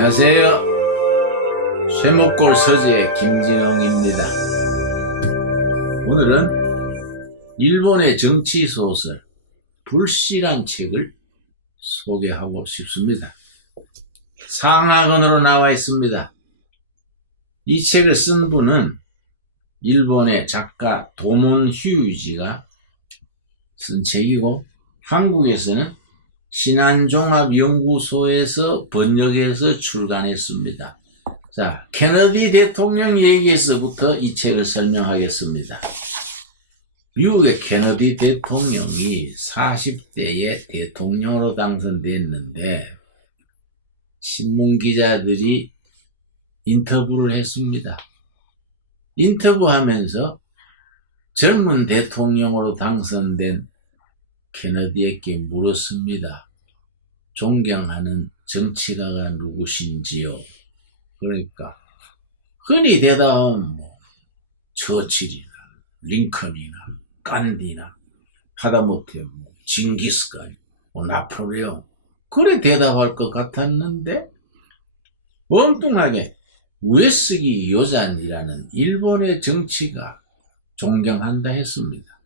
안녕하세요. 쇠목골 서재의 김진홍입니다. 오늘은 일본의 정치 소설 불씨란 책을 소개하고 싶습니다. 상하건으로 나와 있습니다. 이 책을 쓴 분은 일본의 작가 도몬 휴유지가 쓴 책이고 한국에서는 신한종합연구소에서 번역해서 출간했습니다. 자, 케너디 대통령 얘기에서부터 이 책을 설명하겠습니다. 미국의 케너디 대통령이 40대에 대통령으로 당선됐는데 신문 기자들이 인터뷰를 했습니다. 인터뷰하면서 젊은 대통령으로 당선된 케너디에게 물었습니다. 존경하는 정치가가 누구신지요? 그러니까 흔히 대답하면 뭐 처칠이나 링컨이나 간디나 하다못해 뭐 징기스칸, 뭐 나폴레옹 그래 대답할 것 같았는데 엉뚱하게 우에스기 요잔이라는 일본의 정치가 존경한다 했습니다.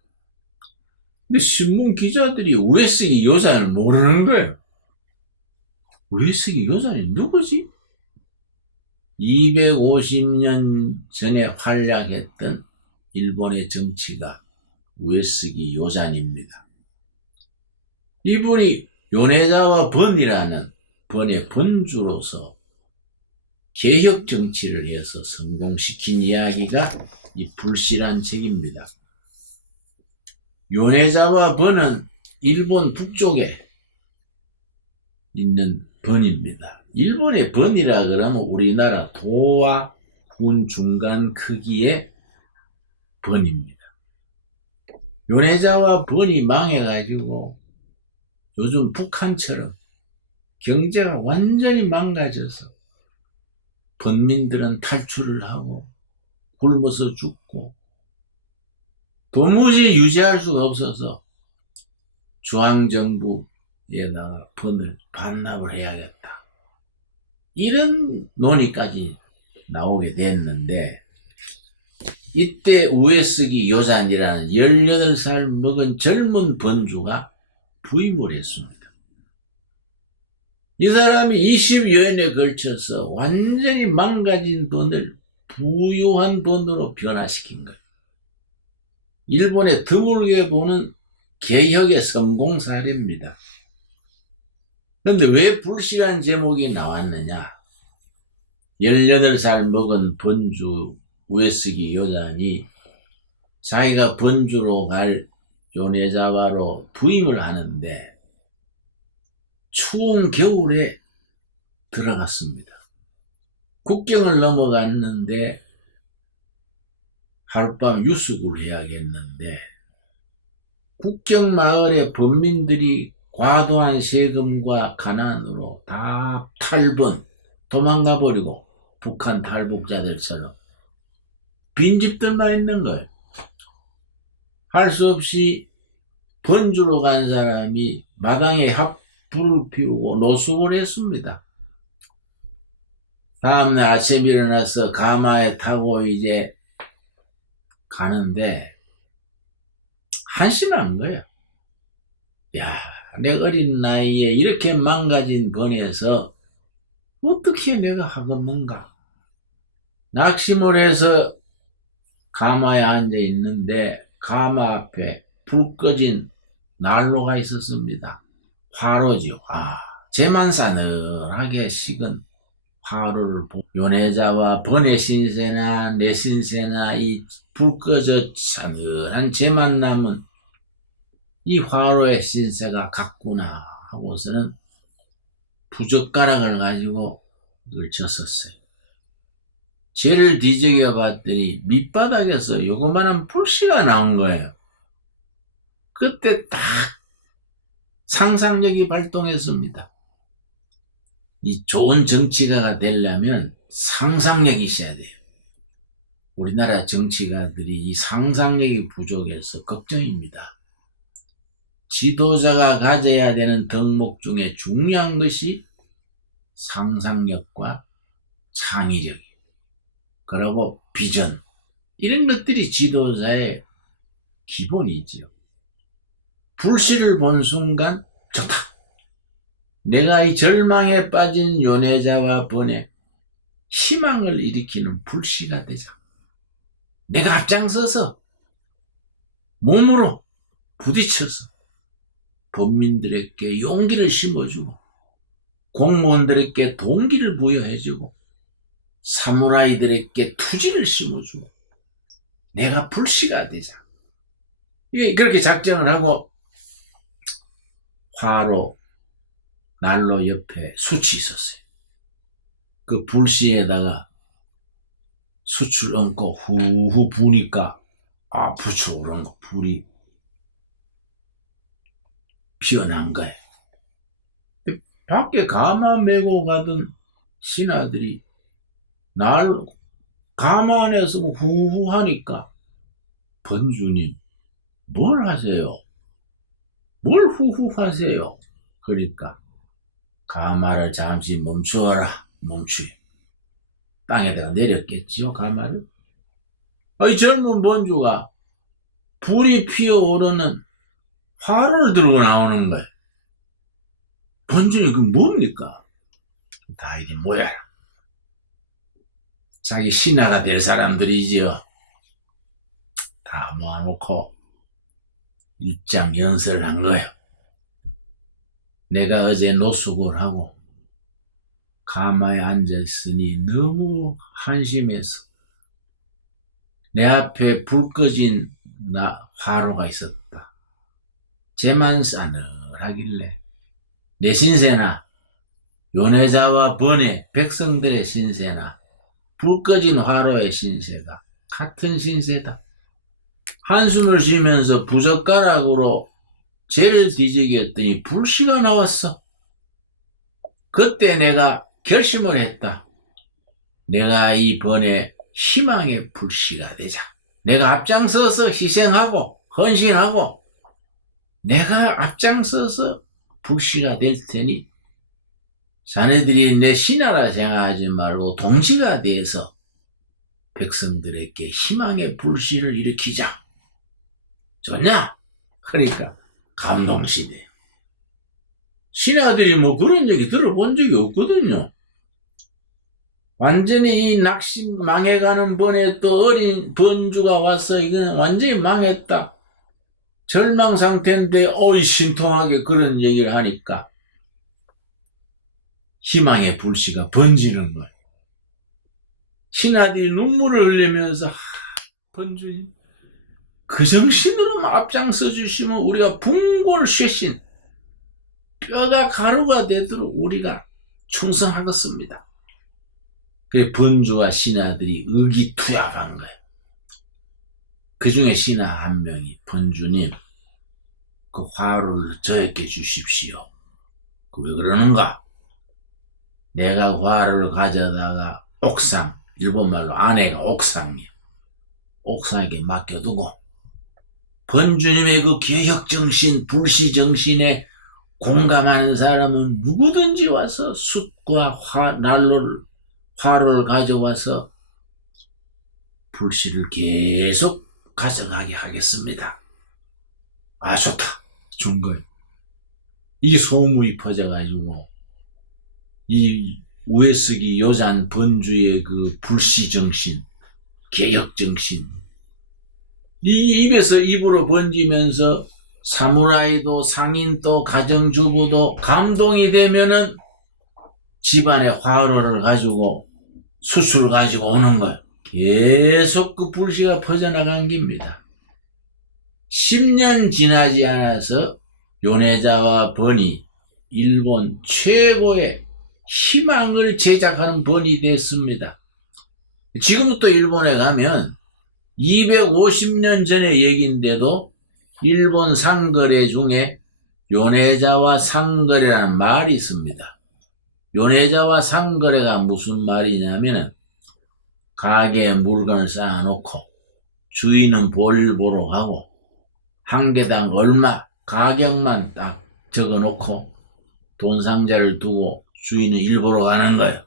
근데 신문 기자들이 우에스기 요잔을 모르는 거예요. 우에스기 요잔이 누구지? 250년 전에 활약했던 일본의 정치가 우에스기 요잔입니다. 이분이 요네자와 번이라는 번의 번주로서 개혁 정치를 해서 성공시킨 이야기가 이 불실한 책입니다. 요네자와 번은 일본 북쪽에 있는 번입니다. 일본의 번이라 그러면 우리나라 도와 군 중간 크기의 번입니다. 요네자와 번이 망해가지고 요즘 북한처럼 경제가 완전히 망가져서 번민들은 탈출을 하고 굶어서 죽고 도무지 유지할 수가 없어서 중앙정부에다가 번을 반납을 해야겠다. 이런 논의까지 나오게 됐는데 이때 우에스기 요잔이라는 18살 먹은 젊은 번주가 부임을 했습니다. 이 사람이 20여 년에 걸쳐서 완전히 망가진 번을 부유한 번으로 변화시킨 거예요. 일본에 드물게 보는 개혁의 성공 사례입니다. 그런데 왜 불씨란 제목이 나왔느냐? 18살 먹은 번주 우에스기 요잔이 자기가 번주로 갈 요네자와로 부임을 하는데 추운 겨울에 들어갔습니다. 국경을 넘어갔는데 하룻밤 유숙을 해야겠는데 국경 마을의 범민들이 과도한 세금과 가난으로 다 탈번 도망가 버리고 북한 탈북자들처럼 빈집들만 있는 거예요. 할 수 없이 번주로 간 사람이 마당에 합 불을 피우고 노숙을 했습니다. 다음날 아침 일어나서 가마에 타고 이제 가는데 한심한 거야. 야, 내 어린 나이에 이렇게 망가진 번에서 어떻게 내가 하겠는가? 낙심을 해서 가마에 앉아 있는데 가마 앞에 불 꺼진 난로가 있었습니다. 화로죠. 아, 재만사늘하게 식은 화로를 보 요네자와 번의 신세나 내 신세나 이 불 꺼져 사늘한 재만 남은 이 화로의 신세가 같구나 하고서는 부젓가락을 가지고 그걸 쳤었어요. 죄를 뒤적여 봤더니 밑바닥에서 요거만한 불씨가 나온 거예요. 그때 딱 상상력이 발동했습니다. 이 좋은 정치가가 되려면 상상력이 있어야 돼요. 우리나라 정치가들이 이 상상력이 부족해서 걱정입니다. 지도자가 가져야 되는 덕목 중에 중요한 것이 상상력과 창의력, 그리고 비전, 이런 것들이 지도자의 기본이지요. 불씨를 본 순간 좋다. 내가 이 절망에 빠진 연애자와 번에 희망을 일으키는 불씨가 되자. 내가 앞장서서 몸으로 부딪혀서 범민들에게 용기를 심어주고 공무원들에게 동기를 부여해주고 사무라이들에게 투지를 심어주고 내가 불씨가 되자. 이게 그렇게 작정을 하고 화로 난로 옆에 숯이 있었어요. 그 불씨에다가 숯을 얹고 후후 부니까 아 부추 오른 거 불이 피어난 거예요. 밖에 가마 메고 가던 신하들이 날 안에서 뭐 후후 하니까 번주님 뭘 하세요? 뭘 후후 하세요? 그러니까 가마를 잠시 멈추어라 멈추요. 땅에다가 내렸겠지요 가마를. 이 젊은 번주가 불이 피어오르는 화를 들고 나오는 거예요. 번주님 그 뭡니까? 다이디 모여라. 자기 신하가 될 사람들이지요. 다 모아놓고 입장 연설을 한 거예요. 내가 어제 노숙을 하고 가마에 앉아있으니 너무 한심해서 내 앞에 불 꺼진 나 화로가 있었다. 쟤만 싸늘하길래 내 신세나 연애자와 번의 백성들의 신세나 불 꺼진 화로의 신세가 같은 신세다. 한숨을 쉬면서 부젓가락으로 죄를 뒤지겼더니 불씨가 나왔어. 그때 내가 결심을 했다. 내가 이 번에 희망의 불씨가 되자. 내가 앞장서서 희생하고 헌신하고 내가 앞장서서 불씨가 될 테니 자네들이 내 신하라 생각하지 말고 동지가 돼서 백성들에게 희망의 불씨를 일으키자. 좋냐? 그러니까 감동시대. 신하들이 뭐 그런 얘기 들어본 적이 없거든요. 완전히 이 낙심 망해가는 번에 또 어린 번주가 와서 이거는 완전히 망했다. 절망 상태인데 어이 신통하게 그런 얘기를 하니까 희망의 불씨가 번지는 거예요. 신하들이 눈물을 흘리면서 하, 번주님 그 정신으로만 앞장서 주시면 우리가 붕골 쇠신 뼈가 가루가 되도록 우리가 충성하겠습니다. 그래 번주와 신하들이 의기투합한 거예요. 그 중에 신하 한 명이 번주님 그 화를 저에게 주십시오. 그 왜 그러는가? 내가 화를 가져다가 옥상 일본말로 아내가 옥상이야. 옥상에게 맡겨두고 번주님의 그 개혁정신, 불시정신에 공감하는 사람은 누구든지 와서 숯과 화, 난로를, 화를 가져와서 불씨를 계속 가져가게 하겠습니다. 아, 좋다. 준 거예요. 이 소문이 퍼져가지고, 이 우에스기 요잔 번주의 그 불시정신, 개혁 정신, 이 입에서 입으로 번지면서 사무라이도 상인도 가정주부도 감동이 되면은 집안의 화로를 가지고 수술을 가지고 오는 거예요. 계속 그 불씨가 퍼져나간 겁니다. 10년 지나지 않아서 요네자와 번이 일본 최고의 희망을 제작하는 번이 됐습니다. 지금도 또 일본에 가면 250년 전의 얘기인데도 일본 상거래 중에 요네자와 상거래라는 말이 있습니다. 요네자와 상거래가 무슨 말이냐면은 가게에 물건을 쌓아놓고 주인은 볼일 보러 가고 한 개당 얼마 가격만 딱 적어놓고 돈 상자를 두고 주인은 일보러 가는 거예요.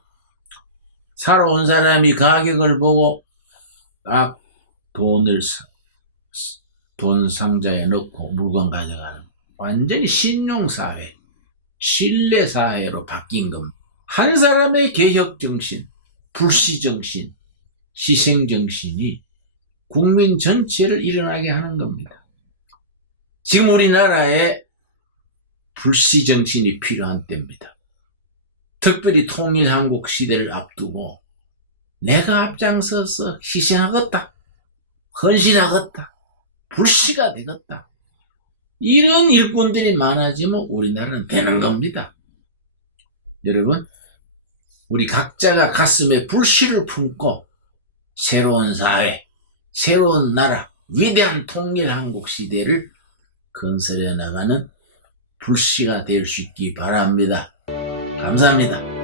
사러 온 사람이 가격을 보고 딱 돈을 사- 돈 상자에 넣고 물건 가져가는 완전히 신용사회, 신뢰사회로 바뀐 겁니다. 한 사람의 개혁정신, 불시정신, 희생정신이 국민 전체를 일어나게 하는 겁니다. 지금 우리나라에 불시정신이 필요한 때입니다. 특별히 통일한국 시대를 앞두고 내가 앞장서서 희생하겠다, 헌신하겠다, 불씨가 되겠다. 이런 일꾼들이 많아지면 우리나라는 되는 겁니다. 여러분, 우리 각자가 가슴에 불씨를 품고 새로운 사회, 새로운 나라, 위대한 통일 한국 시대를 건설해 나가는 불씨가 될 수 있기 바랍니다. 감사합니다.